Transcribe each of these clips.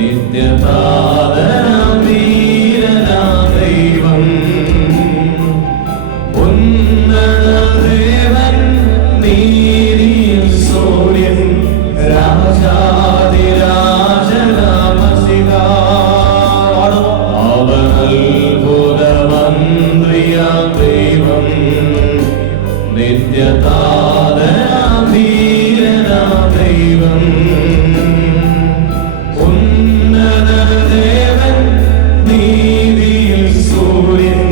നിത്യതാതനാം വീരനാം ദൈവം ഉന്നതദേവൻ നീതിയിൽ സൂര്യൻ രാജാതിരാജനാമസിക അവൻ അത്ഭുതമന്ത്രിയാം ദൈവം നിത്യതാതനാം വീരനാം ദൈവം ഉന്നതദേവൻ നീതിയിൽ സൂര്യൻ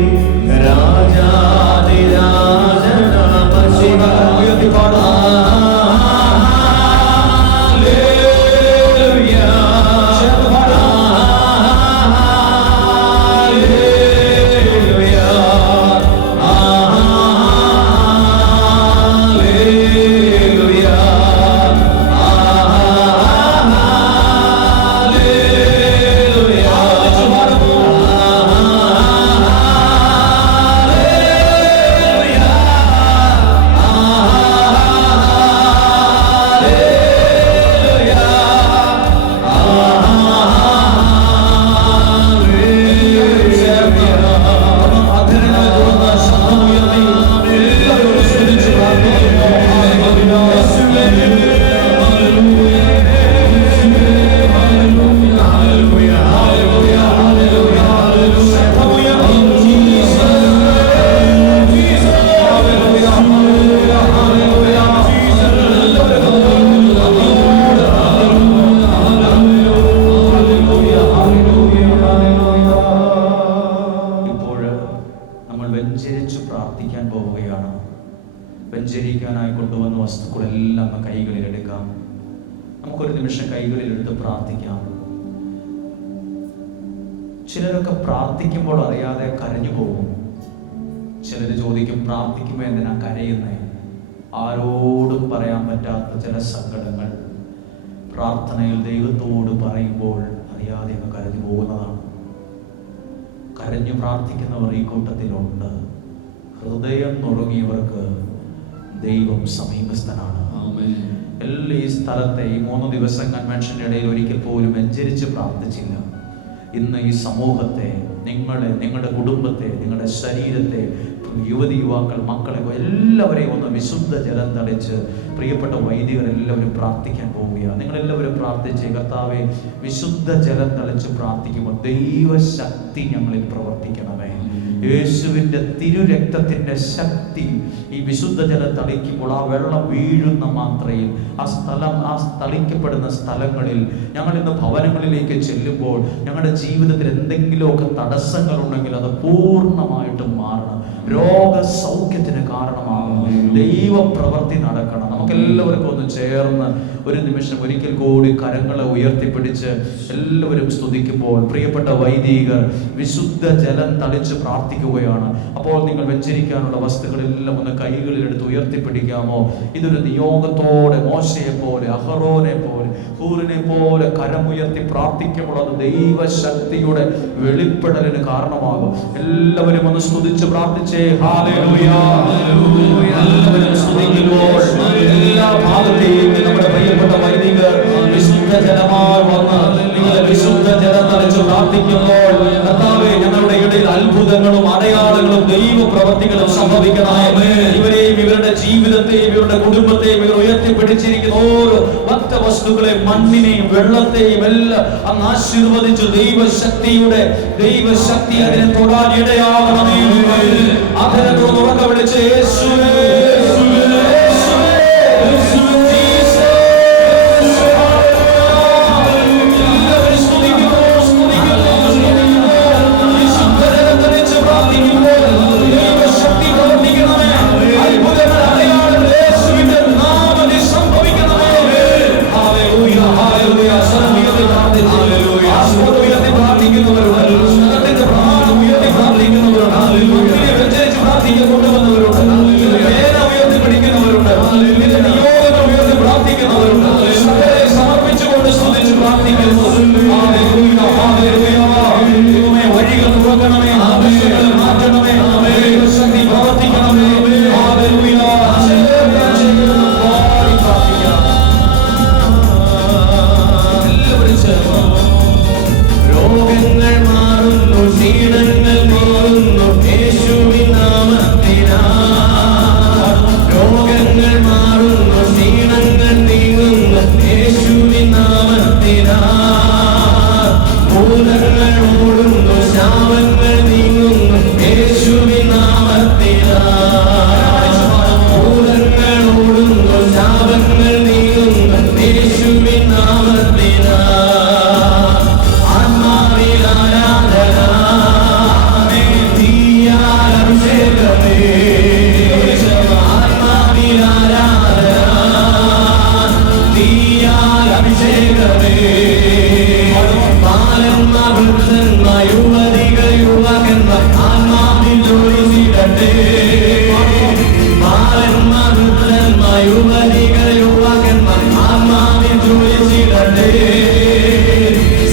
രാജാതിരാജനാമസിക വെഞ്ചരിക്കാനായി കൊണ്ടുവന്ന വസ്തുക്കളെല്ലാം കൈകളിൽ എടുക്കാം. നമുക്കൊരു നിമിഷം കൈകളിൽ എടുത്ത് പ്രാർത്ഥിക്കാം. ചിലരൊക്കെ പ്രാർത്ഥിക്കുമ്പോൾ അറിയാതെ കരഞ്ഞു പോകും. ചിലർ ചോദിക്കും, പ്രാർത്ഥിക്കുമ്പോൾ എന്തിനാ കരയുന്നേ? ആരോടും പറയാൻ പറ്റാത്ത ചില സങ്കടങ്ങൾ പ്രാർത്ഥനയിൽ ദൈവത്തോട് പറയുമ്പോൾ അറിയാതെ അങ്ങ് കരഞ്ഞു പോകുന്നതാണ്. കരഞ്ഞു പ്രാർത്ഥിക്കുന്നവർ ഈ കൂട്ടത്തിലുണ്ട്. ഹൃദയം നുറുങ്ങിയവർക്ക് ദൈവം സമീപസ്ഥനാണ്. എല്ലാ ഈ സ്ഥലത്തെ ഈ 3 ദിവസം കൺവെൻഷന്റെ ഇടയിൽ ഒരിക്കൽ പോലും വെഞ്ചരിച്ച് പ്രാർത്ഥിച്ചില്ല. ഇന്ന് ഈ സമൂഹത്തെ, നിങ്ങളെ, നിങ്ങളുടെ കുടുംബത്തെ, നിങ്ങളുടെ ശരീരത്തെ, യുവതി യുവാക്കൾ, മക്കളെ എല്ലാവരെയും ഒന്ന് വിശുദ്ധ ജലം തളിച്ച് പ്രിയപ്പെട്ട വൈദികർ എല്ലാവരും പ്രാർത്ഥിക്കാൻ പോവുകയാണ്. നിങ്ങളെല്ലാവരും പ്രാർത്ഥിച്ച്, കർത്താവേ വിശുദ്ധ ജലം തളിച്ച് പ്രാർത്ഥിക്കുമ്പോൾ ദൈവശക്തി ഞങ്ങളിൽ പ്രവർത്തിക്കണമേ. യേശുവിൻ്റെ തിരുരക്തത്തിൻ്റെ ശക്തി ഈ വിശുദ്ധ ജലം തളിക്കുമ്പോൾ ആ വെള്ളം വീഴുന്ന മാത്രയിൽ ആ തളിക്കപ്പെടുന്ന സ്ഥലങ്ങളിൽ ഞങ്ങൾ ഇന്ന് ഭവനങ്ങളിലേക്ക് ചെല്ലുമ്പോൾ ഞങ്ങളുടെ ജീവിതത്തിൽ എന്തെങ്കിലുമൊക്കെ തടസ്സങ്ങളുണ്ടെങ്കിൽ അത് പൂർണ്ണമായിട്ടും മാറണം. രോഗസൗഖ്യത്തിന് കാരണമാകണം. ദൈവ പ്രവൃത്തി നടക്കണം. നമുക്കെല്ലാവർക്കും ഒന്ന് ചേർന്ന് ഒരു നിമിഷം ഒരിക്കൽ കൂടി കരങ്ങളെ ഉയർത്തിപ്പിടിച്ച് എല്ലാവരും സ്തുതിക്കുമ്പോൾ പ്രിയപ്പെട്ട വൈദികർ വിശുദ്ധ ജലം തളിച്ച് പ്രാർത്ഥിക്കുകയാണ്. അപ്പോൾ നിങ്ങൾ വെഞ്ചരിക്കാനുള്ള വസ്തുക്കളെല്ലാം ഒന്ന് കൈകളിൽ എടുത്ത് ഉയർത്തിപ്പിടിക്കാമോ? ഇതൊരു നിയോഗത്തോടെ മോശയെ പോലെ, അഹറോനെ പോലെ, ഹൂറിനെ പോലെ കരമുയർത്തി പ്രാർത്ഥിക്കുമ്പോൾ അത് ദൈവശക്തിയുടെ വെളിപ്പെടലിന് കാരണമാകും. എല്ലാവരും ഒന്ന് സ്തുതിച്ച് പ്രാർത്ഥിച്ചേ. Hallelujah, hallelujah. എല്ലാവരും സ്തുതിക്കുമ്പോൾ എല്ലാ ഭാഗത്തെയും നമ്മുടെ പ്രിയപ്പെട്ട വൈദികർ വിശുദ്ധ ജലമായി വന്ന് നിങ്ങളെ വിശുദ്ധ ജലം തളിച്ച് പ്രാർത്ഥിക്കുമ്പോൾ കർത്താവേ, ഞങ്ങളുടെ ഇടയിൽ അത്ഭുതങ്ങളും അടയാളങ്ങളും ദൈവ പ്രവർത്തികളും സംഭവിക്കണമേ. ഇവരെയും ഇവരുടെ ജീവിതത്തെയും ഇവരുടെ കുടുംബത്തെയും ഇവർ ഉയർത്തിപ്പിടിച്ചിരിക്കുന്ന ഓരോ വസ്തുക്കളെയും മണ്ണിനെയും വെള്ളത്തെയും എല്ലാം അങ്ങ് ആശീർവദിച്ചു ദൈവശക്തി അതിനെ തൊടാൻ ഇടയാകണമേ. അതിനകത്ത് ഉറക്കെ വിളിച്ച് യേശുവേ, ഭൂതങ്ങളോടുന്നു, ശാപങ്ങൾ നീങ്ങുന്നു യേശുവിൻ നാമത്തിനാൽ. ഭൂതങ്ങളോടുന്നു, ശാപങ്ങൾ നീങ്ങുന്നു യേശുവിൻ നാമത്തിനാൽ. ആത്മാവിൽ ആരാധന, തീയാൽ അഭിഷേകമേ. ആത്മാവിൽ ആരാധന, തീയാൽ അഭിഷേകമേ. ബാലന്മാർ, വൃദ്ധന്മാർ, യുവതികൾ, യുവകന്മാർ ആത്മാവിൽ ജോലി ചെയ്യട്ടെ. ബാലന്മാർ, വൃദ്ധന്മാർ, യുവതികൾ, യുവകന്മാർ ആത്മാവിൽ ജോലി ചെയ്യട്ടെ.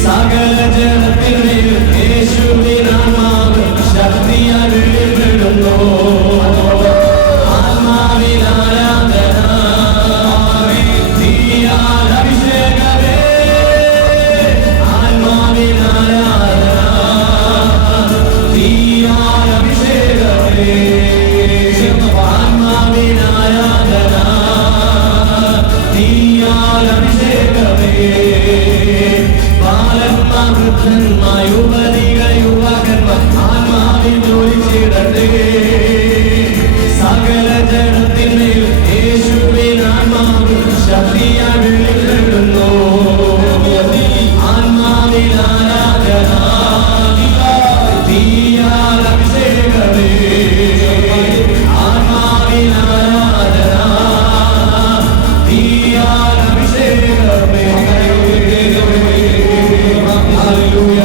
സകല ജനത്തിൽ യേശുവിൻ ആത്മാവ് ശക്തിയാൽ വെളിപ്പെടുന്നു. ആത്മാവിൽ ആരാധന, തീയാൽ അഭിഷേകമേ. ആത്മാവിൽ ആരാധന, തീയാൽ അഭിഷേകമേ. ആത്മാവിൽ ആരാധന, തീയാൽ അഭിഷേകമേ. ബാലന്മാർ, വൃദ്ധന്മാർ, യുവതികൾ, യുവകന്മാർ ആത്മാവിൽ ജോലി ചെയ്യട്ടെ. സകല ജനത്തിന്മേൽ യേശുവിൻ ആത്മാവ് ശക്തിയാൽ വെളിപ്പെടുന്നു. ആത്മാവിൽ ആരാധന, തീയാൽ അഭിഷേകമേ. ആത്മാവിൽ ആരാധന, തീയാൽ അഭിഷേകമേ. ഹല്ലേലൂയ.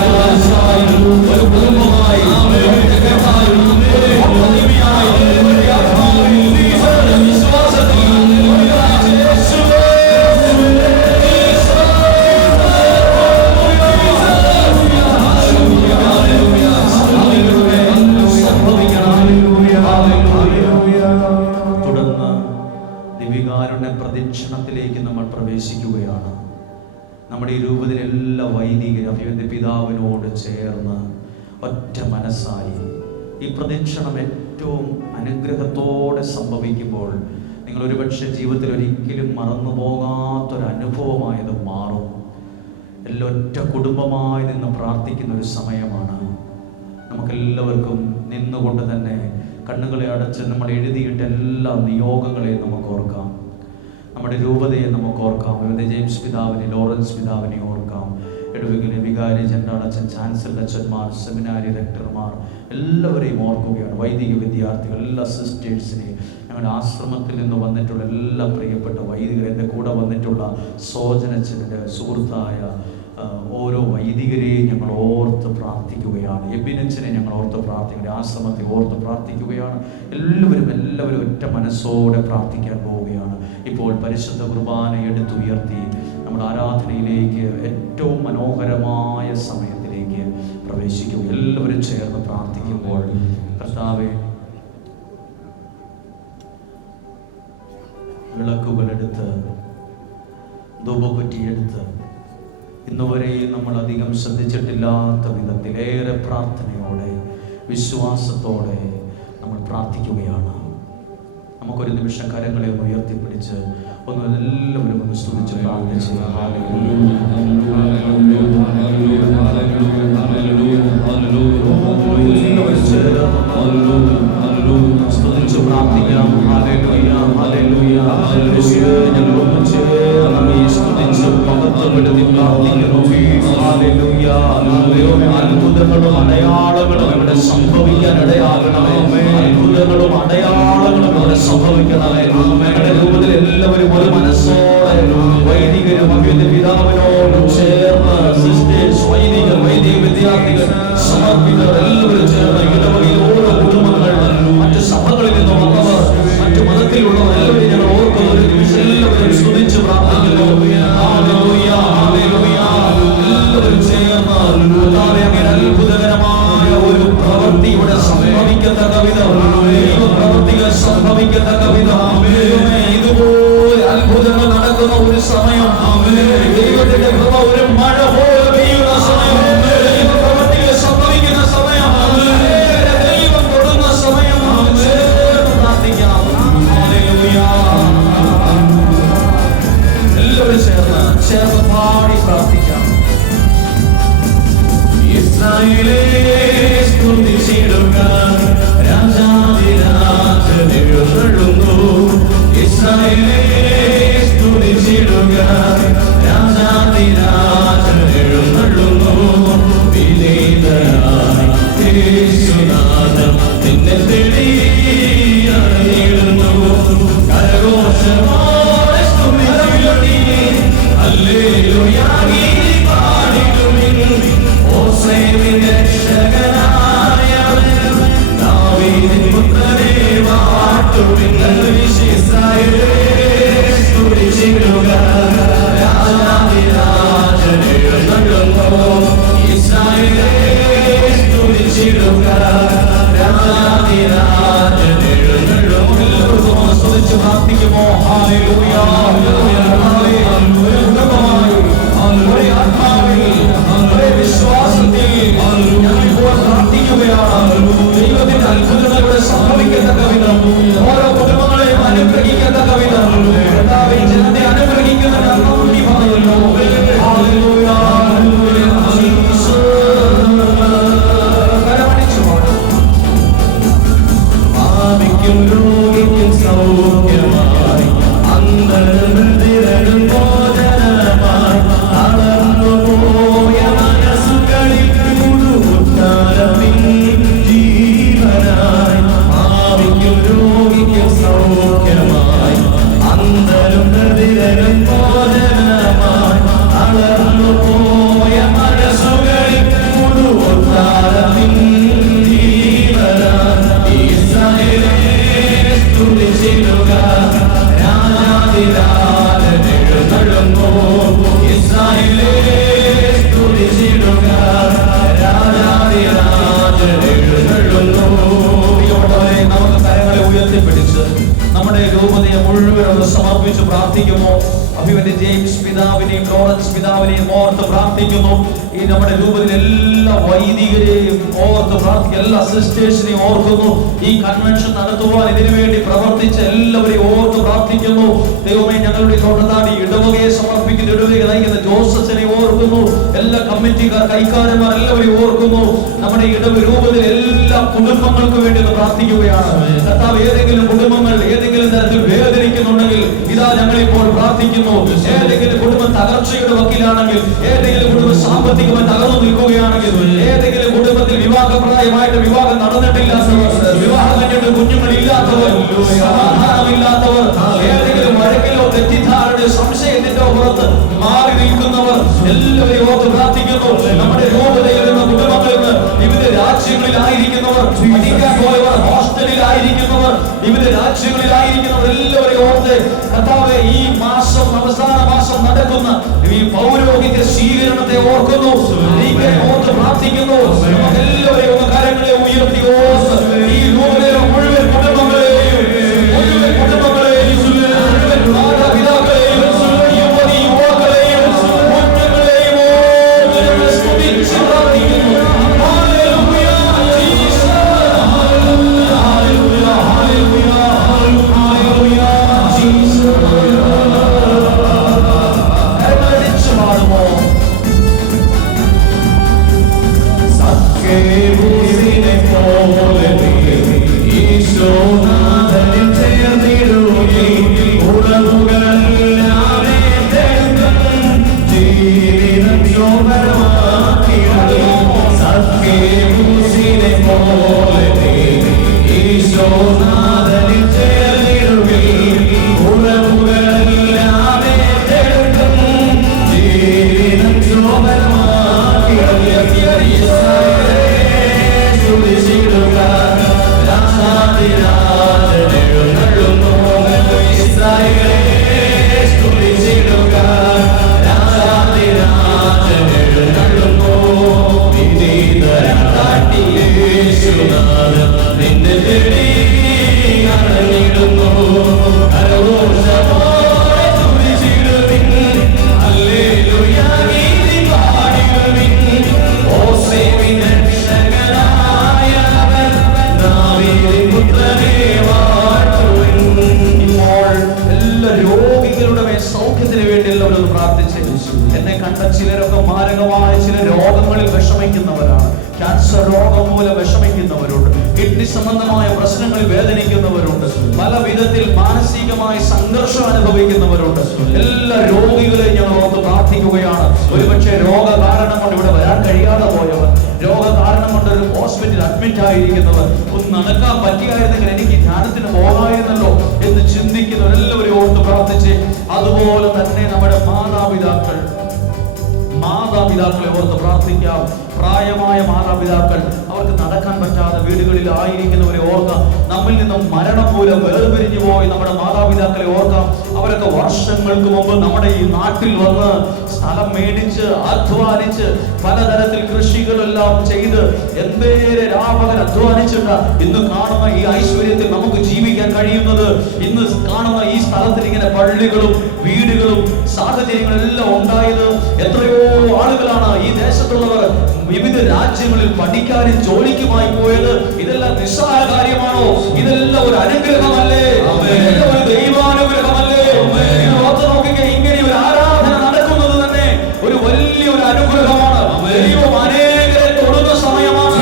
ഒരു കുടുംബമായി തുടർന്ന് ദിവികാരുണ്യ പ്രദക്ഷിണത്തിലേക്ക് നമ്മൾ പ്രവേശിക്കുകയാണ്. നമ്മുടെ ഈ രൂപത്തിലെ എല്ലാ വൈദികരും അഭിവന്യ പിതാവിനോട് ചേർന്ന് ഒറ്റ മനസ്സായി ഈ പ്രദക്ഷിണം ഏറ്റവും അനുഗ്രഹത്തോടെ സംഭവിക്കുമ്പോൾ നിങ്ങൾ ഒരുപക്ഷെ ജീവിതത്തിൽ ഒരിക്കലും മറന്നു പോകാത്തൊരനുഭവമായത് മാറും. എല്ലാം ഒറ്റ കുടുംബമായി നിന്ന് പ്രാർത്ഥിക്കുന്ന ഒരു സമയമാണ്. നമുക്കെല്ലാവർക്കും നിന്നുകൊണ്ട് തന്നെ കണ്ണുകളെ അടച്ച് നമ്മൾ എഴുതിയിട്ട എല്ലാ നിയോഗങ്ങളെയും നമുക്ക് ഓർക്കാം. നമ്മുടെ രൂപതയെ നമുക്ക് ഓർക്കാം. ജെയിംസ് പിതാവിനെ, ലോറൻസ് പിതാവിനെ ഓർക്കാം. ഇടവകയിലെ വികാരി ജനറലച്ഛൻ, ചാൻസലർ അച്ഛന്മാർ, സെമിനാരി റെക്ടർമാർ എല്ലാവരെയും ഓർക്കുകയാണ്. വൈദിക വിദ്യാർത്ഥികൾ, എല്ലാ സിസ്റ്റേഴ്സിനെയും, ഞങ്ങളുടെ ആശ്രമത്തിൽ നിന്ന് വന്നിട്ടുള്ള എല്ലാ പ്രിയപ്പെട്ട വൈദികർ, എൻ്റെ കൂടെ വന്നിട്ടുള്ള സോജനച്ചൻ്റെ സുഹൃത്തായ ഓരോ വൈദികരെയും ഞങ്ങൾ ഓർത്ത് പ്രാർത്ഥിക്കുകയാണ്. എബിനച്ചനെ ഞങ്ങൾ ഓർത്ത് പ്രാർത്ഥിക്കുകയാണ്. ആശ്രമത്തെ ഓർത്ത് പ്രാർത്ഥിക്കുകയാണ്. എല്ലാവരും ഒറ്റ മനസ്സോടെ പ്രാർത്ഥിക്കാൻ പോവുകയാണ്. ഇപ്പോൾ പരിശുദ്ധ കുർബാന എടുത്തുയർത്തി നമ്മുടെ ആരാധനയിലേക്ക് ഏറ്റവും മനോഹരമായ സമയത്തിലേക്ക് പ്രവേശിക്കും. എല്ലാവരും ചേർന്ന് പ്രാർത്ഥിക്കുമ്പോൾ കർത്താവേ, വിളക്കുകളെടുത്ത് ധൂപക്കുറ്റിയെടുത്ത് ഇന്നുവരെയും നമ്മൾ അധികം ശ്രദ്ധിച്ചിട്ടില്ലാത്ത വിധത്തിൽ ഏറെ പ്രാർത്ഥനയോടെ വിശ്വാസത്തോടെ നമ്മൾ പ്രാർത്ഥിക്കുകയാണ്. നമുക്കൊരു നിമിഷം കരങ്ങളെ ഒന്ന് ഉയർത്തിപ്പിടിച്ച് എല്ലാവരും ഒന്ന് സ്തുതിച്ച് പ്രാർത്ഥിച്ച് സ്തുതിച്ച് പ്രാർത്ഥിക്കാം. അത്ഭുതങ്ങളും അടയാളങ്ങളും ഇവിടെ സംഭവിക്കാൻ ഇടയാകണമേ. അത്ഭുതങ്ങളും അടയാളങ്ങളും ഇവിടെ സംഭവിക്കണമേ. ഞങ്ങളുടെ രൂപത്തിൽ എല്ലാവരും ഒരു മനസ്സോടെ വൈദികരും അഭിവന്യ പിതാവിനോടും ചേർന്ന് സിസ്റ്റേഴ്സ്, വൈദികർ, വൈദിക വിദ്യാർത്ഥികൾ, സമർപ്പിതർ എല്ലാവരും ചേർന്ന് ഇടവകയിൽ ഓരോ കുടുംബങ്ങൾ, മറ്റു സഭകളിൽ നിന്ന് വന്നവർ, മറ്റു മതത്തിലുള്ളവർ എല്ലാവരും ഞങ്ങൾ ഓർക്കുന്ന ഒരു നിമിഷം എല്ലാവരും സ്തുതിച്ച് പ്രാർത്ഥിക്കുന്നു. എല്ലാവരും ചേർന്ന് അങ്ങനെ അത്ഭുതകരമായ ഒരു പ്രവൃത്തി ഇവിടെ സംഭവിക്കത്തക്ക വിധം, പ്രവൃത്തികൾ സംഭവിക്കത്തക്ക വിധം, ഇതുപോലെ അത്ഭുതങ്ങൾ നടക്കുന്ന ഒരു സമയം, ദൈവത്തിന്റെ കൃപ ഒരു മഴ പോലെ പെയ്യുന്ന സമയം, പ്രവൃത്തികൾ സംഭവിക്കുന്ന സമയം, ദൈവം കൊടുക്കുന്ന സമയം. പ്രാർത്ഥിക്കാം. എല്ലാവരും ചേർന്ന് പാടി പ്രാർത്ഥിക്കാം. പ്രാർത്ഥിക്കാം. ഇസ്രായേലേ സ്തുതിച്ചിടുക, രാജാധിരാജൻ എഴുന്നള്ളുന്നു. ഇസ്രായേലേ സ്തുതിച്ചിടുക, രാജാധിരാജൻ എഴുന്നള്ളുന്നു. വിനീതനായി യേശുനാഥൻ നിന്നെ തേടി അറിയിടുന്നു. കരഘോഷമോടെ സ്തുതിച്ചിടുവിൻ, ഹല്ലേലൂയ ഗീതി പാടിടുവിൻ. ഓസേവിൻ രക്ഷകനായവൻ, ദാവീദിൻ പുത്രനെ വാഴ്ത്തുവിൻ. ഇസ്രായേലേ സ്തുതിച്ചിടുക, രാജാധിരാജൻ എഴുന്നള്ളുന്നു. ഇസ്രായേലേ സ്തുതിച്ചിടുക, രാജാധിരാജൻ എഴുന്നള്ളുന്നു. സ്തുതിച്ച് പ്രാർത്ഥിക്കുമോ? Hallelujah, hallelujah, hallelujah. ഒരേ ആത്മാവിൽ, ഒരേ വിശ്വാസത്തിൽ ഞങ്ങളിപ്പോൾ പ്രാർത്ഥിക്കുകയാണ്. ദൈവത്തിന്റെ അത്ഭുതങ്ങളുടെ സംഭവിക്കത്തക്ക വിധം ഓരോ കുടുംബങ്ങളെയും അനുഗ്രഹിക്കത്തക്ക വിധം കർത്താവേ, ജനത്തെ അനുഗ്രഹിക്കുന്ന നന്ദി പറയുന്നു. Hallelujah, hallelujah, Jesus. കരമടിച്ചു പാടും. പാപിക്കും രോഗിക്കും സൗഖ്യമായി, അന്ധനും ഭോജനമായി, തളർന്നുപോയ മനസ്സുകളിൽ പുതുത്താരത്തിൻ ജീവനായി. പാപിക്കും രോഗിക്കും സൗഖ്യമായി, അന്ധനും ഭോജനമായി, തളർന്നുപോയ മനസ്സുകളിൽ പുതുത്താരത്തിൻ ജീവനായി. ഇസ്രായേലേ സ്തുതിച്ചിടുക, രാജാധിരാജൻ എഴുന്നള്ളുന്നു. ഇസ്രായേലേ സ്തുതിച്ചിടുക, രാജാധിരാജൻ എഴുന്നള്ളുന്നു. പ്രിയപ്പെട്ടവരെ, നമുക്ക് കരങ്ങളെ ഉയർത്തിപ്പിടിച്ച് നമ്മുടെ രൂപതയെ മുഴുവൻ ഒന്ന് സമർപ്പിച്ച് പ്രാർത്ഥിക്കുമോ? അഭിമന്യ ജെയിംസ് പിതാവിനെയും ലോറൻസ് പിതാവിനെയും ഓർത്ത് പ്രാർത്ഥിക്കുന്നു. ഈ നമ്മുടെ രൂപതയിലെ എല്ലാ വൈദികരെയും ഓർത്ത് പ്രാർത്ഥിക്കുക. എല്ലാ സിസ്റ്റേഴ്സിനെയും ഓർക്കുന്നു. ഈ കൺവെൻഷൻ നടത്തുവാൻ ഇതിനുവേണ്ടി പ്രവർത്തിച്ച എല്ലാവരെയും ഓർത്ത് പ്രാർത്ഥിക്കുന്നു. ദൈവമേ, ഞങ്ങളുടെ തോട്ടത്താടി ഇടവകയെ സമർപ്പിക്കുന്ന, ഇടവകയെ നയിക്കുന്ന ജോസഫിനെ ഓർക്കുന്നു. എല്ലാ കമ്മിറ്റിക്കാർ, കൈക്കാരന്മാർ എല്ലാവരെയും ഓർക്കുന്നു. നമ്മുടെ ഇടവ രൂപതയിലെ എല്ലാ കുടുംബങ്ങൾക്ക് വേണ്ടി ഒന്ന് പ്രാർത്ഥിക്കുകയാണ്. കർത്താവ്, ഏതെങ്കിലും കുടുംബങ്ങൾ ഏതെങ്കിലും തരത്തിൽ വേദനിക്കുന്നുണ്ടെങ്കിൽ ഇതാ ഞങ്ങളിപ്പോൾ പ്രാർത്ഥിക്കുന്നു. ഏതെങ്കിലും കുടുംബം തകർച്ചയുടെ വക്കിലാണെങ്കിൽ, ഏതെങ്കിലും കുടുംബം സാമ്പത്തികമായി തകർന്നു നിൽക്കുകയാണെങ്കിൽ, ഏതെങ്കിലും കുടുംബത്തിൽ വിവാഹപ്രായമായിട്ട് വിവാഹം നടന്നിട്ടില്ലാത്തവർ, വിവാഹം കഴിഞ്ഞിട്ട് കുഞ്ഞുങ്ങളില്ലാത്തവർ, സമാധാനമില്ലാത്തവർ, ഏതെങ്കിലും വഴക്കിലോ തെറ്റിദ്ധാരണയോ സംശയത്തിന്റെ പുറത്ത് മാറി നിൽക്കുന്നവർ എല്ലാവരെയും ഓർത്ത് പ്രാർത്ഥിക്കുന്നു. നമ്മുടെ രൂപതയിൽ നിന്ന് കുടുംബങ്ങളിൽ നിന്ന് വിവിധ രാജ്യങ്ങളിലായിരിക്കുന്നവർ, പഠിക്കാൻ പോയവർ, ഹോസ്റ്റലിലായിരിക്കുന്നവർ, വിവിധ രാജ്യങ്ങളിലായിരിക്കുന്നവർ എല്ലാവരെയും ഓർത്ത് കർത്താവേ, ഈ മാസം അവസാന മാസം നടക്കുന്ന ഈ പൗരോഹിത്യ സ്വീകരണത്തെ ഓർക്കുന്നു. ഓർത്ത് പ്രാർത്ഥിക്കുന്നു. എല്ലാവരെയും ഒന്ന് കരങ്ങളെ ഉയർത്തി ഓർത്ത് ഈ രൂപതയിലെ മുഴുവൻ കുടുംബങ്ങളെയും, മുഴുവൻ കുടുംബങ്ങളെയും, മുഴുവൻ മാതാപിതാക്കളെയും, യുവതി യുവാക്കളെയും, കുഞ്ഞുങ്ങളെയും ഓർത്ത് സ്തുതിച്ച് പ്രാർത്ഥിക്കുന്നു. Hallelujah, Jesus. Hallelujah, hallelujah, hallelujah, Jesus. കരങ്ങളടിച്ച് പാടുമോ? സഖ്യേബൂസിനെ പോലെ ഈശോനാഥനിൽ ചേർന്നിടുകയും ഉറവുകളെല്ലാം ഏറ്റെടുക്കും ജീവിതം ശോഭനമാക്കിയിടും. സഖ്യേബൂസിനെ പോലെ ഈശോനാഥനിൽ ചേർന്നിടുകയും ഉറവുകളെല്ലാം ഏറ്റെടുക്കും ജീവിതം ശോഭനമാക്കിയിടും. സ്തുതിച്ചിടുക, രാജാധിരാജൻ എഴുന്നള്ളുന്നു. ഇസ്രായേലേ സ്തുതിച്ചിടുക, രാജാധിരാജൻ എഴുന്നള്ളുന്നു. വിനീതരായി യേശുനാഥൻ നിന്നെ തേടി ചിലപ്പോൾ മാരകമായ ചില രോഗങ്ങളിൽ വിഷമിക്കുന്നവരാണ്. ക്യാൻസർ രോഗം മൂലം വിഷമിക്കുന്നവരുണ്ട്. കിഡ്നി സംബന്ധമായ പ്രശ്നങ്ങളിൽ വേദനിക്കുന്നവരുണ്ട്. പല വിധത്തിൽ മാനസികമായ സംഘർഷം അനുഭവിക്കുന്നവരുണ്ട്. എല്ലാ രോഗികളെയും ഞങ്ങൾ ഓർത്ത് പ്രാർത്ഥിക്കുകയാണ്. ഒരുപക്ഷെ രോഗ കാരണം കൊണ്ട് ഇവിടെ വരാൻ കഴിയാതെ പോയവർ, രോഗ കാരണം കൊണ്ട് ഒരു ഹോസ്പിറ്റലിൽ അഡ്മിറ്റ് ആയിരിക്കുന്നവർ, ഒന്ന് നടക്കാൻ പറ്റിയായിരുന്നെങ്കിൽ എനിക്ക് ധ്യാനത്തിന് പോകാമായിരുന്നല്ലോ എന്ന് ചിന്തിക്കുന്നവരെല്ലാവരും ഓർത്ത് പ്രാർത്ഥിച്ച്, അതുപോലെ തന്നെ നമ്മുടെ മാതാപിതാക്കളെ ഓർത്ത് പ്രാർത്ഥിക്കാം. പ്രായമായ മാതാപിതാക്കൾ, അവർക്ക് നടക്കാൻ പറ്റാതെ വീടുകളിൽ ആയിരിക്കുന്നവരെ ഓർക്കാം. നമ്മിൽ നിന്നും മരണം മൂലം വേർപിരിഞ്ഞു പോയി നമ്മുടെ മാതാപിതാക്കളെ ഓർക്കാം. അവരൊക്കെ വർഷങ്ങൾക്ക് മുമ്പ് നമ്മുടെ ഈ നാട്ടിൽ വന്ന് സ്ഥലം മേടിച്ച് അധ്വാനിച്ച് പലതരത്തിൽ കൃഷികളെല്ലാം ചെയ്ത് എന്തേരെ രാപകൽ അധ്വാനിച്ചിട്ട് ഇന്ന് കാണുന്ന ഈ ഐശ്വര്യത്തിൽ നമുക്ക് ജീവിക്കാൻ കഴിയുന്നത്. ഇന്ന് കാണുന്ന ഈ സ്ഥലത്തിൽ ഇങ്ങനെ പള്ളികളും വീടുകളും സാഹചര്യങ്ങളെല്ലാം ഉണ്ടായത്. എത്രയോ ആളുകളാണ് ഈ ദേശത്തുള്ളവർ വിവിധ രാജ്യങ്ങളിൽ പഠിക്കാനും ജോലിക്കുമായി പോയത്. ഇതെല്ലാം നിസ്സാര കാര്യമാണോ? ഇതെല്ലാം ഒരു അനുഗ്രഹമല്ലേ? ഒരു ദൈവാനുഗ്രഹമല്ലേ? നോക്കിക്കേ, ഇങ്ങനെ ഒരു ആരാധന നടക്കുന്നത് തന്നെ ഒരു വലിയൊരു അനുഗ്രഹമാണ്. ദൈവം അനേകരെ തൊടുന്ന സമയമാണ്.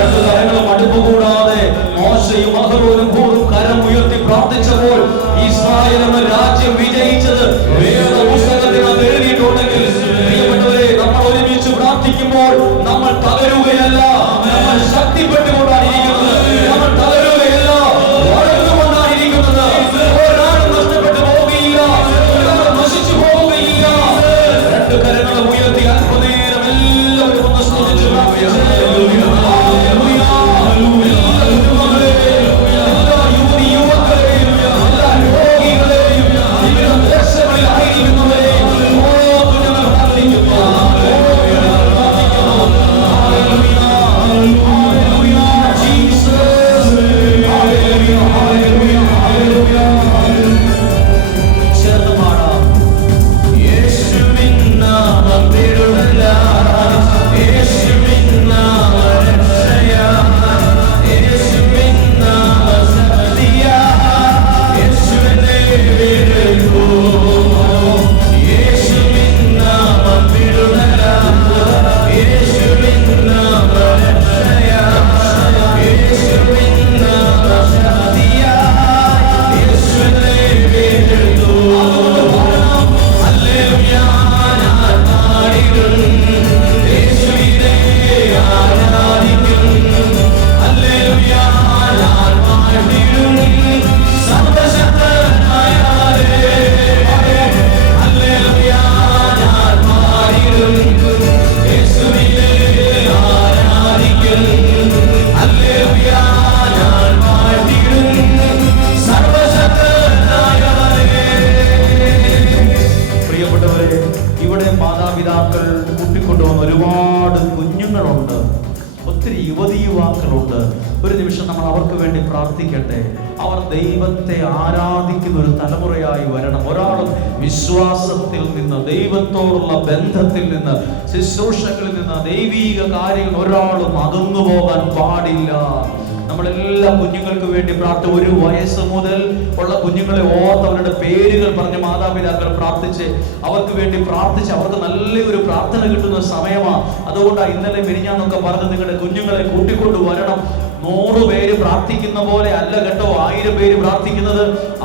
രണ്ട് കരങ്ങളും അടുപ്പ് കൂടാതെ മോശയും അഹരോനും കൂറും കരം ഉയർത്തി പ്രാർത്ഥിച്ചപ്പോൾ ഇസ്രായേൽ എന്ന രാജ്യം വിജയിച്ചത് വേദ പുസ്തകത്തിൽ അത് എഴുതിയിട്ടുണ്ടെങ്കിൽ, പ്രിയപ്പെട്ടവരെ, നമ്മൾ ഒരുമിച്ച് പ്രാർത്ഥിക്കുമ്പോൾ നമ്മൾ തകരുകയല്ല, നമ്മൾ ശക്തിപ്പെട്ടുകൊണ്ടാണ് ഇരിക്കുന്നത്. നമ്മൾ തകരുകയല്ല, വളർന്നുകൊണ്ടാണ് ഇരിക്കുന്നത്. ഒരാളും നഷ്ടപ്പെട്ടു പോവുകയില്ല, ഒരാളും നശിച്ചു പോവുകയില്ല. രണ്ട് കരങ്ങളും ഉയർത്തി അല്പനേരം എല്ലാവരും ഒന്ന് സ്തുതിച്ചു യുവാക്കളുണ്ട്. ഒരു നിമിഷം നമ്മൾ അവർക്ക് വേണ്ടി പ്രാർത്ഥിക്കട്ടെ. അവർ ദൈവത്തെ ആരാധിക്കുന്ന ഒരു തലമുറയായി വരണം. ഒരാളും വിശ്വാസത്തിൽ നിന്ന്, ദൈവത്തോടുള്ള ബന്ധത്തിൽ നിന്ന്, ശുശ്രൂഷകളിൽ നിന്ന്, ദൈവീക കാര്യങ്ങൾ ഒരാളും അകന്നു പോകാൻ പാടില്ല. നമ്മളെല്ലാ കുഞ്ഞുങ്ങൾക്ക് വേണ്ടി പ്രാർത്ഥിക്കും. 1 വയസ്സ് മുതൽ ഉള്ള കുഞ്ഞുങ്ങളെ ഓർത്ത് അവരുടെ പേരുകൾ പറഞ്ഞ് മാതാപിതാക്കൾ പ്രാർത്ഥിച്ച് അവർക്ക് വേണ്ടി പ്രാർത്ഥിച്ച് അവർക്ക് നല്ലൊരു പ്രാർത്ഥന കിട്ടുന്ന സമയമാണ്. അതുകൊണ്ടാണ് ഇന്നലെ മിനിഞ്ഞാന്നൊക്കെ പറഞ്ഞ് നിങ്ങളുടെ കുഞ്ഞുങ്ങളെ കൂട്ടിക്കൊണ്ട് വരണം. 100 പേര് പ്രാർത്ഥിക്കുന്ന പോലെ അല്ല കേട്ടോ 1000 പേര് പ്രാർത്ഥിക്കുന്നത്.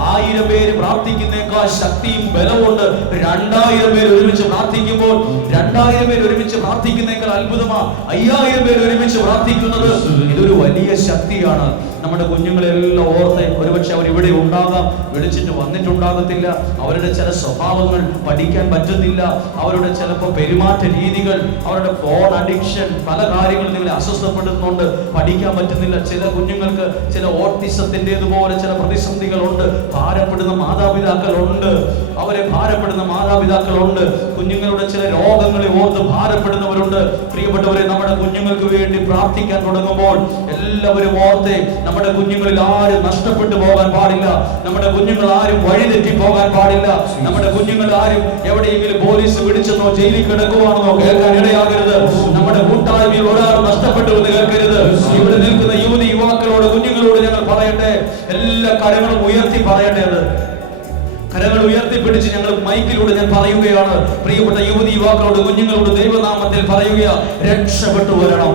1000 പേര് പ്രാർത്ഥിക്കുന്നേക്കാൾ ശക്തിയും ബലമുണ്ട് 2000 പേര് ഒരുമിച്ച് പ്രാർത്ഥിക്കുമ്പോൾ. 2000 പേര് ഒരുമിച്ച് പ്രാർത്ഥിക്കുന്നേക്കാൾ അത്ഭുതമാ 5000 പേര് ഒരുമിച്ച് പ്രാർത്ഥിക്കുന്നത്. ഇതൊരു വലിയ ശക്തിയാണ്. നമ്മുടെ കുഞ്ഞുങ്ങളെല്ലാം ഓർത്ത്, ഒരുപക്ഷെ അവർ ഇവിടെ ഉണ്ടാകാം, വിളിച്ചിട്ട് വന്നിട്ടുണ്ടാകത്തില്ല. അവരുടെ ചില സ്വഭാവങ്ങൾ പഠിക്കാൻ പറ്റുന്നില്ല. അവരുടെ ചിലപ്പോൾ പെരുമാറ്റ രീതികൾ, അവരുടെ ഫോൺ അഡിക്ഷൻ, പല കാര്യങ്ങളും നിങ്ങളെ അസ്വസ്ഥപ്പെടുത്തുന്നുണ്ട്. പഠിക്കാൻ പറ്റുന്നില്ല. ചില കുഞ്ഞുങ്ങൾക്ക് ചില ഓട്ടിസത്തിൻ്റെതുപോലെ ചില പ്രതിസന്ധികളുണ്ട്. ഭാരപ്പെടുന്ന മാതാപിതാക്കളുണ്ട്. അവരെ ഭാരപ്പെടുന്ന മാതാപിതാക്കളുണ്ട്. കുഞ്ഞുങ്ങളുടെ ചില രോഗങ്ങളെ ഓർത്ത് ഭാരപ്പെടുന്നവരുണ്ട്. പ്രിയപ്പെട്ടവരെ, നമ്മുടെ കുഞ്ഞുങ്ങൾക്ക് വേണ്ടി പ്രാർത്ഥിക്കാൻ തുടങ്ങുമ്പോൾ എല്ലാവരും ഓർത്ത്, നമ്മുടെ കുഞ്ഞുങ്ങളിൽ ആരും നഷ്ടപ്പെട്ടു പോകാൻ പാടില്ല. നമ്മുടെ കുഞ്ഞുങ്ങൾ ആരും വഴിതെറ്റി പോകാൻ പാടില്ല. നമ്മുടെ കുഞ്ഞുങ്ങൾ ആരും എവിടെയെങ്കിലും പോലീസ് പിടിച്ചെന്നോ ജയിലിൽ കിടക്കുവാണെന്നോ കേൾക്കാൻ ഇടയാകരുത്. നമ്മുടെ കൂട്ടായ്മയിൽ ഒരാൾ നഷ്ടപ്പെട്ടു എന്ന് കേൾക്കരുത്. ഇവിടെ നിൽക്കുന്ന യുവാക്കളോട്, കുഞ്ഞുങ്ങളോട് ഞങ്ങൾ പറയട്ടെ, എല്ലാ കരങ്ങളും ഉയർത്തി പറയട്ടെ. കരങ്ങൾ ഉയർത്തിപ്പിടിച്ച് ഞങ്ങൾ മൈക്കിലൂടെ ഞാൻ പറയുകയാണ്. പ്രിയപ്പെട്ട യുവതി യുവാക്കളോട്, കുഞ്ഞുങ്ങളോട് ദൈവനാമത്തിൽ പറയുക, രക്ഷപ്പെട്ടു വരണം,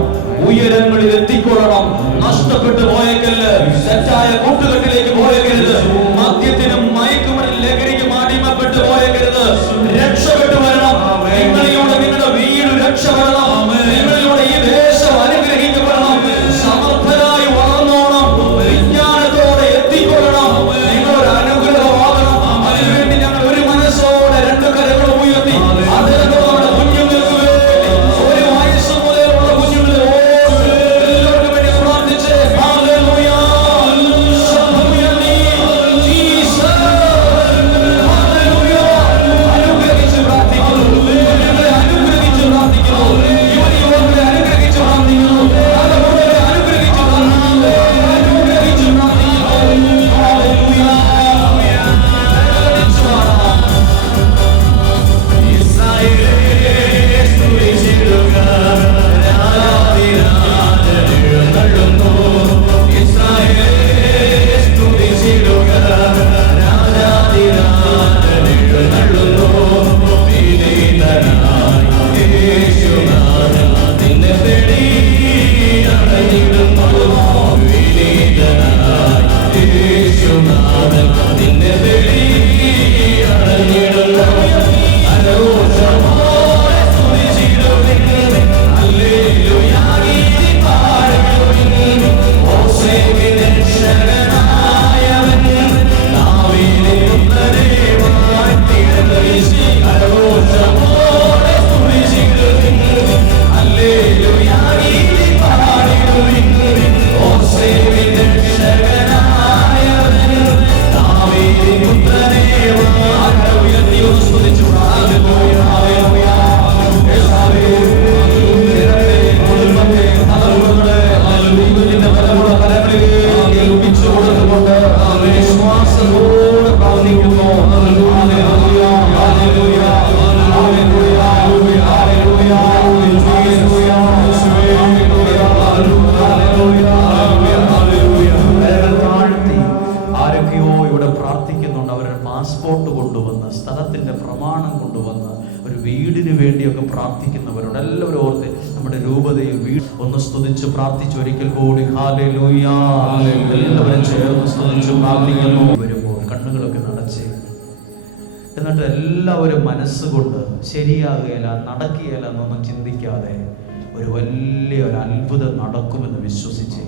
ഉയരങ്ങളിൽ എത്തിക്കൊള്ളണം. നഷ്ടപ്പെട്ടു പോയേക്കല്ല്, തെറ്റായ കൂട്ടുകെട്ടിലേക്ക് പോയേക്കരുത്, മദ്യത്തിനും മയക്കുമരുന്ന് ലഹരിക്കും അടിമപ്പെട്ടു പോയേക്കരുത്. രക്ഷപ്പെട്ടു വരണം. നിങ്ങളിലൂടെ നിങ്ങളുടെ വീട് രക്ഷപ്പെടണം. നിങ്ങളിലൂടെ ഈ ദേശം അനുഗ്രഹിക്കപ്പെടണം. സമർത്ഥരായി വളർന്നോണം. വിജ്ഞാനത്തോടെ എത്തിക്കൊള്ളണം. നിങ്ങളൊരു അനുഗ്രഹമാകണം. അതിനുവേണ്ടി ഞങ്ങൾ ഒരു മനസ്സോടെ രണ്ട് കരങ്ങളും ഉയർത്തി അതിനോടെ കുഞ്ഞുങ്ങൾക്ക് വേണ്ടി, ഒരു വയസ്സ് മുതലുള്ള കുഞ്ഞുങ്ങളെ എല്ലാവർക്കും വേണ്ടി പ്രാർത്ഥിച്ച് ഹല്ലേലൂയ. അനുഗ്രഹിച്ച് പ്രാർത്ഥിക്കുന്നു. കുഞ്ഞുങ്ങളെ അനുഗ്രഹിച്ച് പ്രാർത്ഥിക്കുന്നു. യുവതി യുവാക്കളെ അനുഗ്രഹിച്ച് പ്രാർത്ഥിക്കുന്നു. അതുപോലെ അനുഗ്രഹിച്ച് പ്രാർത്ഥിക്കുന്നു. അനുഗ്രഹിച്ച് പ്രാർത്ഥിക്കുന്നു. ഹല്ലേലൂയ. പാസ്പോർട്ട് കൊണ്ടുവന്ന്, സ്ഥലത്തിന്റെ പ്രമാണം കൊണ്ടുവന്ന്, ഒരു വീടിന് വേണ്ടിയൊക്കെ പ്രാർത്ഥിക്കുന്നവരോട് എല്ലാവരും ഓർത്ത് നമ്മുടെ രൂപതയിൽ വീട് ഒന്ന് സ്തുതിച്ച് പ്രാർത്ഥിച്ച് ഒരിക്കൽ കൂടി ഹല്ലേലൂയ. എല്ലാവരും ചേർന്ന് സ്തുതിച്ച് പ്രാർത്ഥിക്കുന്നു. വരുമ്പോൾ കണ്ണുകളൊക്കെ നടച്ച്, എന്നിട്ട് എല്ലാവരും മനസ്സുകൊണ്ട് ശരിയാകുകയില്ല, നടക്കുകയില്ല എന്നൊന്നും ചിന്തിക്കാതെ ഒരു വലിയൊരു അത്ഭുതം നടക്കുമെന്ന് വിശ്വസിച്ച്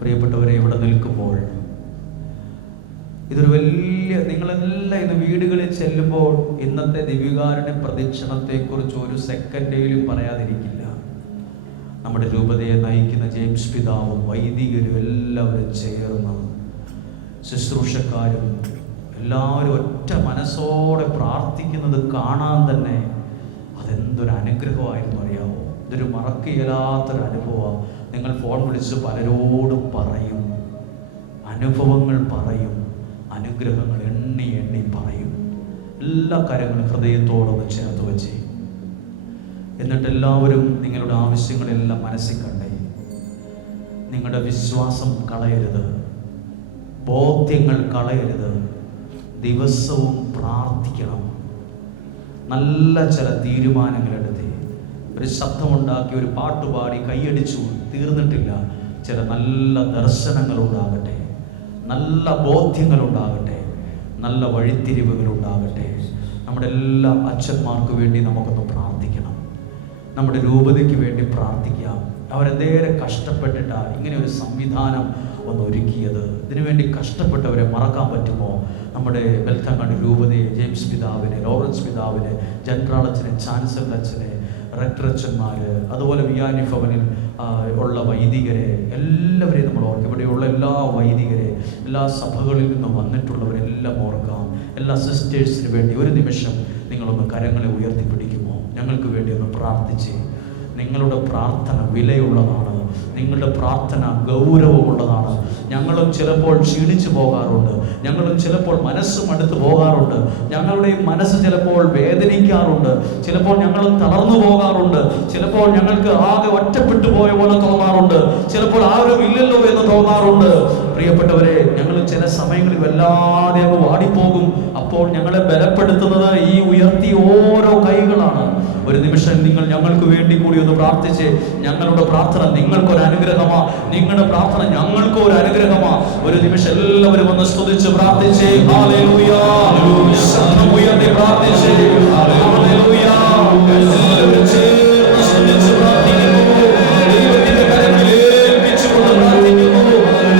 പ്രിയപ്പെട്ടവരെ ഇവിടെ നിൽക്കുമ്പോൾ ഇതൊരു വലിയ, നിങ്ങളെല്ലാം ഇന്ന് വീടുകളിൽ ചെല്ലുമ്പോൾ ഇന്നത്തെ ദിവ്യകാരുണ്യ പ്രദക്ഷിണത്തെക്കുറിച്ച് ഒരു സെക്കൻഡേലും പറയാതിരിക്കില്ല. നമ്മുടെ രൂപതയെ നയിക്കുന്ന ജെയിംസ് പിതാവും വൈദികരും എല്ലാവരും ചേർന്ന്, ശുശ്രൂഷക്കാരും എല്ലാവരും ഒറ്റ മനസ്സോടെ പ്രാർത്ഥിക്കുന്നത് കാണാൻ തന്നെ അതെന്തൊരു അനുഗ്രഹമായിരുന്നു അറിയാമോ. ഇതൊരു മറക്കില്ലാത്തൊരു അനുഭവമാണ്. നിങ്ങൾ ഫോൺ വിളിച്ച് പലരോടും പറയും, അനുഭവങ്ങൾ പറയും, അനുഗ്രഹങ്ങൾ എണ്ണി എണ്ണി പറയും. എല്ലാ കാര്യങ്ങളും ഹൃദയത്തോടൊന്ന് ചേർത്ത് വെച്ച്, എന്നിട്ട് എല്ലാവരും നിങ്ങളുടെ ആവശ്യങ്ങളെല്ലാം മനസ്സിൽ കണ്ടേ. നിങ്ങളുടെ വിശ്വാസം കളയരുത്, ബോധ്യങ്ങൾ കളയരുത്. ദിവസവും പ്രാർത്ഥിക്കണം. നല്ല ചില തീരുമാനങ്ങൾ എടുത്ത്, ഒരു ശബ്ദമുണ്ടാക്കി, ഒരു പാട്ടുപാടി, കൈയടിച്ചു തീർന്നിട്ടില്ല. ചില നല്ല ദർശനങ്ങൾ ഉണ്ടാകട്ടെ, നല്ല ബോധ്യങ്ങൾ ഉണ്ടാകട്ടെ, നല്ല വഴിത്തിരിവുകൾ ഉണ്ടാകട്ടെ. നമ്മുടെ എല്ലാ അച്ഛന്മാർക്ക് വേണ്ടി നമുക്കൊന്ന് പ്രാർത്ഥിക്കണം. നമ്മുടെ രൂപതയ്ക്ക് വേണ്ടി പ്രാർത്ഥിക്കാം. അവരെന്തേരെ കഷ്ടപ്പെട്ടിട്ടാ ഇങ്ങനെ ഒരു സംവിധാനം ഒന്ന് ഒരുക്കിയത്. ഇതിനുവേണ്ടി കഷ്ടപ്പെട്ടവരെ മറക്കാൻ പറ്റുമോ? നമ്മുടെ ബെൽത്തങ്ങാട് രൂപതയെ, ജെയിംസ് പിതാവിനെ, ലോറൻസ് പിതാവിനെ, ജനറൽ അച്ഛനെ, ചാൻസലർ അച്ഛനെ, റെക്ടർ അച്ഛന്മാർ, അതുപോലെ വിയാനി ഭവനിൽ ഉള്ള വൈദികരെ എല്ലാവരെയും നമ്മൾ ഓർക്കാം. ഇവിടെയുള്ള എല്ലാ വൈദികരെ, എല്ലാ സഭകളിൽ നിന്നും വന്നിട്ടുള്ളവരെല്ലാം ഓർക്കാം. എല്ലാ സിസ്റ്റേഴ്സിന് വേണ്ടി ഒരു നിമിഷം നിങ്ങളൊന്ന് കരങ്ങളെ ഉയർത്തിപ്പിടിക്കുമോ? ഞങ്ങൾക്ക് വേണ്ടി ഒന്ന് പ്രാർത്ഥിച്ച് നിങ്ങളുടെ പ്രാർത്ഥന വിലയുള്ളതാണ്. നിങ്ങളുടെ പ്രാർത്ഥന ഗൗരവമുള്ളതാണ്. ഞങ്ങളും ചിലപ്പോൾ ക്ഷീണിച്ചു പോകാറുണ്ട്. ഞങ്ങളും ചിലപ്പോൾ മനസ്സ് മടുത്തു പോകാറുണ്ട്. ഞങ്ങളുടെ മനസ്സ് ചിലപ്പോൾ വേദനിക്കാറുണ്ട്. ചിലപ്പോൾ ഞങ്ങൾ തളർന്നു പോകാറുണ്ട്. ചിലപ്പോൾ ഞങ്ങൾക്ക് ആകെ ഒറ്റപ്പെട്ടു പോയ പോലെ തോന്നാറുണ്ട്. ചിലപ്പോൾ ആരും ഇല്ലല്ലോ എന്ന് തോന്നാറുണ്ട്. പ്രിയപ്പെട്ടവരെ, ഞങ്ങൾ ചില സമയങ്ങളിൽ വല്ലാതെ അങ്ങ് വാടിപ്പോകും. അപ്പോൾ ഞങ്ങളെ ബലപ്പെടുത്തുന്നത് ഈ ഉയർത്തിയ ഓരോ കൈകളാണ്. ഒരു നിമിഷം നിങ്ങൾ ഞങ്ങൾക്ക് വേണ്ടി കൂടി ഒന്ന് പ്രാർത്ഥിച്ച്. ഞങ്ങളുടെ പ്രാർത്ഥന നിങ്ങൾക്കൊരു അനുഗ്രഹമാ, നിങ്ങളുടെ പ്രാർത്ഥന ഞങ്ങൾക്ക് ഒരു അനുഗ്രഹമാ. ഒരു നിമിഷം എല്ലാവരും ഒന്ന് സ്തുതിച്ച് പ്രാർത്ഥിച്ചേ. ഹല്ലേലൂയ. ശബ്ദം ഉയർത്തി പ്രാർത്ഥിച്ചേ. ഹല്ലേലൂയ. എല്ലാവരും ചേർന്ന് സ്തുതിച്ച് പ്രാർത്ഥിക്കുന്നു. ദൈവത്തിന്റെ കരങ്ങളിൽ ഏൽപ്പിച്ചുകൊണ്ട് പ്രാർത്ഥിക്കുന്നു.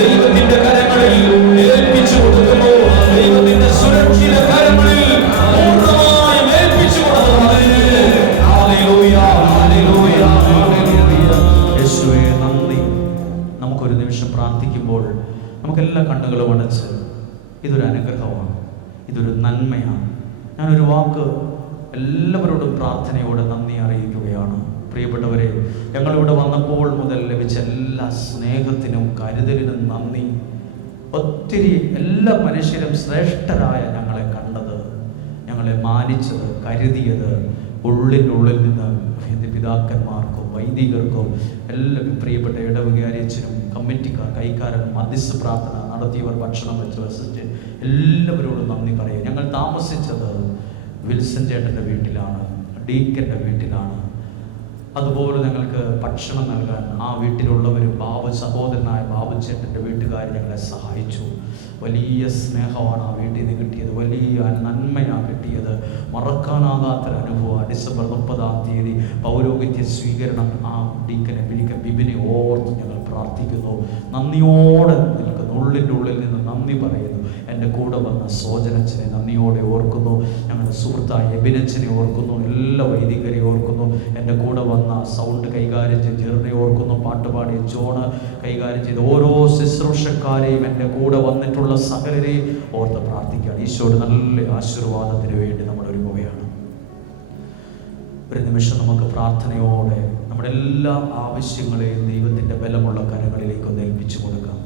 ദൈവത്തിന്റെ കരങ്ങളിൽ ഏൽപ്പിച്ചു കൊടുക്കുന്നു. ദൈവത്തിന്റെ സുരക്ഷിത കരങ്ങളിൽ പൂർണ്ണമായും ഏൽപ്പിച്ചു കൊടുക്കുന്നു. ഹല്ലേലൂയ. ഹല്ലേലൂയ. ഹല്ലേലൂയ. യേശുവേ നന്ദി. നമുക്കൊരു നിമിഷം പ്രാർത്ഥിക്കുമ്പോൾ നമുക്കെല്ലാ കണ്ണുകളും അടച്ച്, ഇതൊരു അനുഗ്രഹമാണ്, ഇതൊരു നന്മയാണ്. ഞാനൊരു വാക്ക് എല്ലാവരോടും പ്രാർത്ഥനയോടെ നന്ദി അറിയിക്കുകയാണ്. പ്രിയപ്പെട്ടവരെ, ഞങ്ങളിവിടെ വന്നപ്പോൾ മുതൽ ലഭിച്ച എല്ലാ സ്നേഹത്തിനും കരുതലിനും നന്ദി. ഒത്തിരി എല്ലാ മനുഷ്യരും ശ്രേഷ്ഠരായ ഞങ്ങളെ കണ്ടത്, ഞങ്ങളെ മാനിച്ചത്, കരുതിയത് ഉള്ളിനുള്ളിൽ നിന്ന് എൻ്റെ പിതാക്കന്മാർക്കും വൈദികർക്കും എല്ലാ പ്രിയപ്പെട്ട ഇടവകാര്യച്ചനും കമ്മിറ്റിക്കാർ, കൈക്കാരൻ, മധ്യസ്ഥ പ്രാർത്ഥന നടത്തിയവർ, ഭക്ഷണം വെച്ച് വസിച്ച് എല്ലാവരോടും നന്ദി പറയും. ഞങ്ങൾ താമസിച്ചത് വിൽസൺ ചേട്ടൻ്റെ വീട്ടിലാണ്, ഡീക്കൻ്റെ വീട്ടിലാണ്. അതുപോലെ ഞങ്ങൾക്ക് ഭക്ഷണം നൽകാൻ ആ വീട്ടിലുള്ളവരും സഹോദരനായ ബാബുച്ചേട്ടൻ്റെ വീട്ടുകാർ ഞങ്ങളെ സഹായിച്ചു. വലിയ സ്നേഹമാണ് ആ വീട്ടിൽ നിന്ന് കിട്ടിയത്. വലിയ നന്മയാണ് കിട്ടിയത്. മറക്കാനാകാത്തൊരു അനുഭവം. ഡിസംബർ 30 പൗരോഹിത്യ സ്വീകരണം. ആ ഡീക്കനെ ബിബിനെ ഓർത്ത് ഞങ്ങൾ പ്രാർത്ഥിക്കുന്നു. നന്ദിയോടെ നിൽക്കുന്നു. ഉള്ളിൻ്റെ ഉള്ളിൽ നിന്ന് നന്ദി പറയുന്നു. എൻ്റെ കൂടെ വന്ന സോജനച്ചനെ നന്ദിയോടെ ഓർക്കുന്നു. ഞങ്ങളുടെ സുഹൃത്തായ എബിനച്ചനെ ഓർക്കുന്നു. എല്ലാ വൈദികരെ ഓർക്കുന്നു. എൻ്റെ കൂടെ വന്ന സൗണ്ട് കൈകാര്യം ചെയ്ത് ജെറിനെ ഓർക്കുന്നു. പാട്ടുപാടിയ ജോണ് കൈകാര്യം ചെയ്ത് ഓരോ ശുശ്രൂഷക്കാരെയും എൻ്റെ കൂടെ വന്നിട്ടുള്ള സകലരെയും ഓർത്ത് പ്രാർത്ഥിക്കുകയാണ്. ഈശോയുടെ നല്ല ആശീർവാദത്തിന് വേണ്ടി നമ്മൾ ഒരുങ്ങുകയാണ്. ഒരു നിമിഷം നമുക്ക് പ്രാർത്ഥനയോടെ നമ്മുടെ എല്ലാ ആവശ്യങ്ങളെയും ദൈവത്തിൻ്റെ ബലമുള്ള കരങ്ങളിലേക്ക് ഒന്ന് ഏൽപ്പിച്ചു കൊടുക്കാം.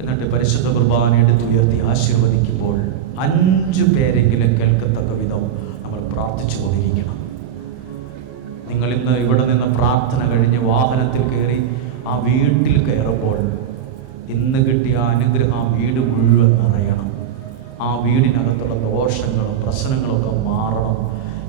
എന്നിട്ട് പരിശുദ്ധ കുർബാന എടുത്തുയർത്തി ആശീർവദിക്കുമ്പോൾ 5 പേരെങ്കിലും കേൾക്കത്തക്ക വിധം നമ്മൾ പ്രാർത്ഥിച്ചു കൊണ്ടിരിക്കണം. നിങ്ങൾ ഇന്ന് ഇവിടെ നിന്ന് പ്രാർത്ഥന കഴിഞ്ഞ് വാഹനത്തിൽ കയറി ആ വീട്ടിൽ കയറുമ്പോൾ ഇന്ന് കിട്ടിയ അനുഗ്രഹം ആ വീട് മുഴുവൻ നിറയണം. ആ വീടിനകത്തുള്ള ദോഷങ്ങളും പ്രശ്നങ്ങളൊക്കെ മാറണം.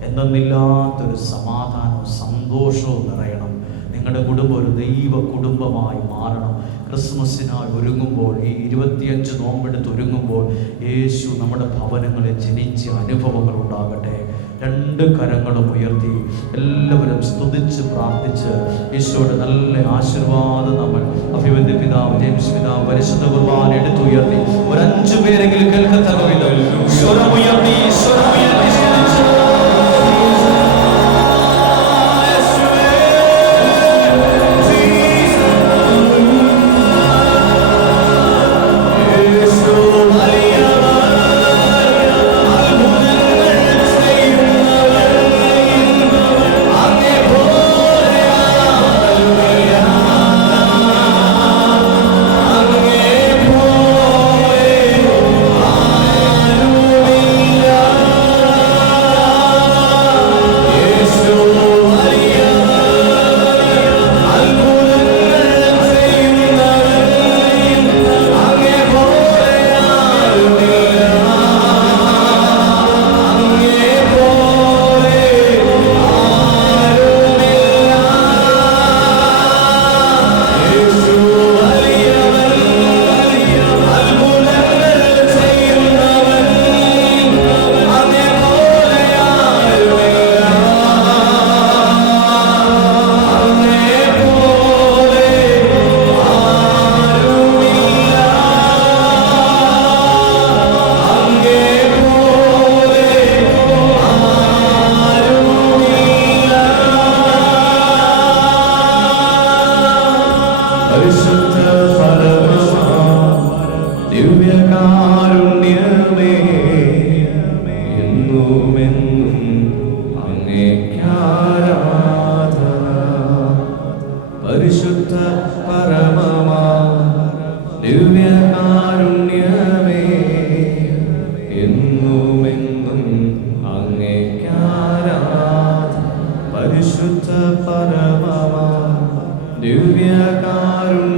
എന്തെന്നില്ലാത്തൊരു സമാധാനവും സന്തോഷവും നിറയണം. നിങ്ങളുടെ കുടുംബം ഒരു ദൈവ കുടുംബമായി മാറണം. ക്രിസ്മസിനായി ഒരുങ്ങുമ്പോൾ, ഈ 25 നോമ്പെടുത്ത് ഒരുങ്ങുമ്പോൾ യേശു നമ്മുടെ ഭവനങ്ങളിൽ ജനിച്ച അനുഭവങ്ങൾ ഉണ്ടാകട്ടെ. 2 കരങ്ങളും ഉയർത്തി എല്ലാവരും സ്തുതിച്ച് പ്രാർത്ഥിച്ച് ഈശോയുടെ നല്ല ആശീർവാദം നമ്മൾ അഭിവന്ദ്യ പിതാവ് ജെയിംസ് പിതാവ് പരിശുദ്ധ കുർബാന എടുത്തുയർത്തി ഒരു 5 പേരെങ്കിലും കേൾക്കത്തക്ക വിധം സ്വരമുയർത്തി ദിവ്യകാരുണ്യമേ എന്നുമെന്നും അങ്ങേക്കാരാ ദിവ്യകാരുണ്യമേ എന്നുമെന്നും അങ്ങേക്കാരാധന പരിശുദ്ധ പരമമാ ദിവ്യകാരുണ്യമേ